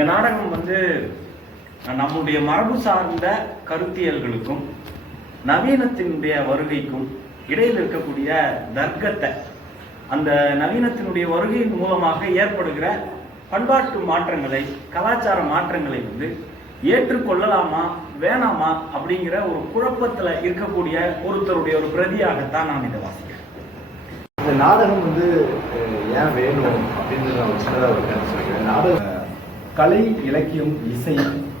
இந்த நாடகம் வந்து நம்முடைய மரபு சார்ந்த கருத்தியல்களுக்கும் நவீனத்தினுடைய வருகைக்கும் இடையில் இருக்கக்கூடிய தர்க்கத்தை, அந்த நவீனத்தினுடைய வருகையின் மூலமாக ஏற்படுகிற பண்பாட்டு மாற்றங்களை, கலாச்சார மாற்றங்களை வந்து ஏற்றுக்கொள்ளலாமா வேணாமா அப்படிங்கிற ஒரு குழப்பத்தில் இருக்கக்கூடிய ஒருத்தருடைய ஒரு பிரதியாகத்தான் நான் இதை வாசிக்கிறேன். இந்த நாடகம் வந்து ஏன் வேணும் அப்படின்றது நான் சின்னதாக ஒரு கருத்து சொல்லிக்கிறேன். நாடகம், கலை, இலக்கியம், இசை,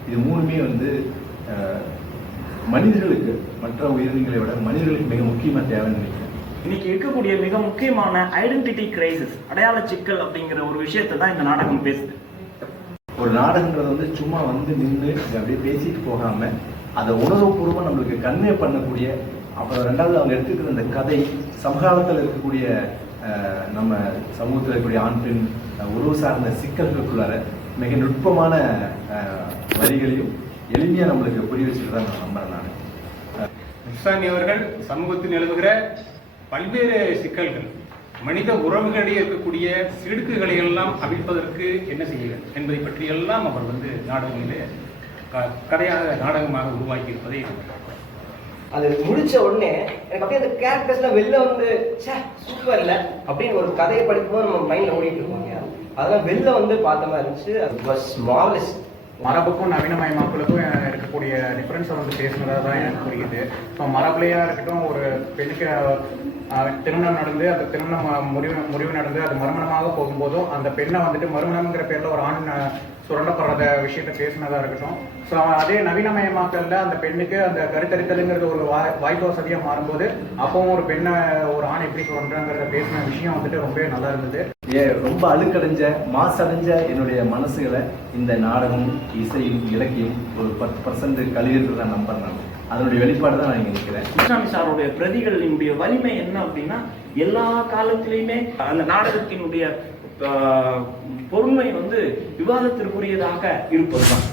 இது மூணுமே வந்து மனிதர்களுக்கு, மற்ற உயிரினங்களை விட மனிதர்களுக்கு மிக முக்கியமாக தேவைன்னு நினைக்கிறேன். இன்னைக்கு இருக்கக்கூடிய மிக முக்கியமான ஐடென்டிட்டி கிரைசிஸ், அடையாள சிக்கல் அப்படிங்கிற ஒரு விஷயத்தை தான் இந்த நாடகம் பேசுது. ஒரு நாடகன்றது வந்து சும்மா வந்து நின்று அப்படியே பேசிட்டு போகாமல் அதை உணர்வுபூர்வமாக நம்மளுக்கு கன்வே பண்ணக்கூடிய, அப்புறம் ரெண்டாவது அவங்க எடுத்துக்கிற அந்த கதை சமகாலத்தில் இருக்கக்கூடிய நம்ம சமூகத்தில் இருக்கக்கூடிய ஆண் பெண் உறவு சார்ந்த சிக்கல்களுக்குள்ளார மிக நுட்பமான வரிகளையும் எளிமையாக நம்மளுக்கு புரிய வச்சுட்டு தான் நான் நம்புறேன். நான் நிசாமி அவர்கள் சமூகத்தில் நிலவுகிற பல்வேறு சிக்கல்கள், மனித உறவுகளிடையே இருக்கக்கூடிய சிடுக்குகளை எல்லாம் அவிழ்ப்பதற்கு என்ன செய்ய என்பதை பற்றியெல்லாம் அவர் வந்து நாடகங்களிலே கதையாக நாடகமாக உருவாக்கி இருப்பதை அது முடிச்ச உடனே எனக்கு அப்படியே அந்த கேரக்டர்ஸ்லாம் வெளில வந்து சூப்பர் இல்லை அப்படின்னு ஒரு கதையை படிக்கும்போது நம்ம மைண்ட்ல ஓடிட்டு இருக்கோம். அதெல்லாம் வெளில வந்து பார்த்த மாதிரி இருந்துச்சு. அது வாஸ் மார்வெலஸ். மரபுக்கும் நவீனமயமாக்கலுக்கும் இருக்கக்கூடிய டிஃப்ரென்ஸை வந்து பேசுனதாக தான் எனக்கு புரியுது. ஸோ மரபுலையாக இருக்கட்டும், ஒரு பெண்ணுக்கு திருமணம் நடந்து அந்த திருமணம் முடிவு நடந்து அது மறுமணமாக போகும்போதும் அந்த பெண்ணை வந்துட்டு மறுமணம்ங்கிற பேரில் ஒரு ஆண் சுரண்டப்படுறத விஷயத்தை பேசினதாக இருக்கட்டும். ஸோ அதே நவீனமயமாக்கல்ல அந்த பெண்ணுக்கு அந்த கருத்தரித்தலுங்கிறது ஒரு வாய்ப்பு வசதியாக மாறும்போது அப்பவும் ஒரு பெண்ணை ஒரு ஆண் எப்படி சுரண்டுறங்கிறத பேசின விஷயம் வந்துட்டு ரொம்ப நல்லா இருந்தது. ரொம்ப அழுக்கடைஞ்ச மாசடைஞ்ச என்னுடைய மனசுகளை இந்த நாடகம், இசையும், இலக்கியம் ஒரு 10% கழிவுகள் நான் நம்புறேன். அதனுடைய வெளிப்பாடு தான் நான் இங்கே நிற்கிறேன். கிருஷ்ணாமி சாருடைய பிரதிகளினுடைய வலிமை என்ன அப்படின்னா, எல்லா காலத்திலையுமே அந்த நாடகத்தினுடைய பொறுமை வந்து விவாதத்திற்குரியதாக இருப்பதுதான்.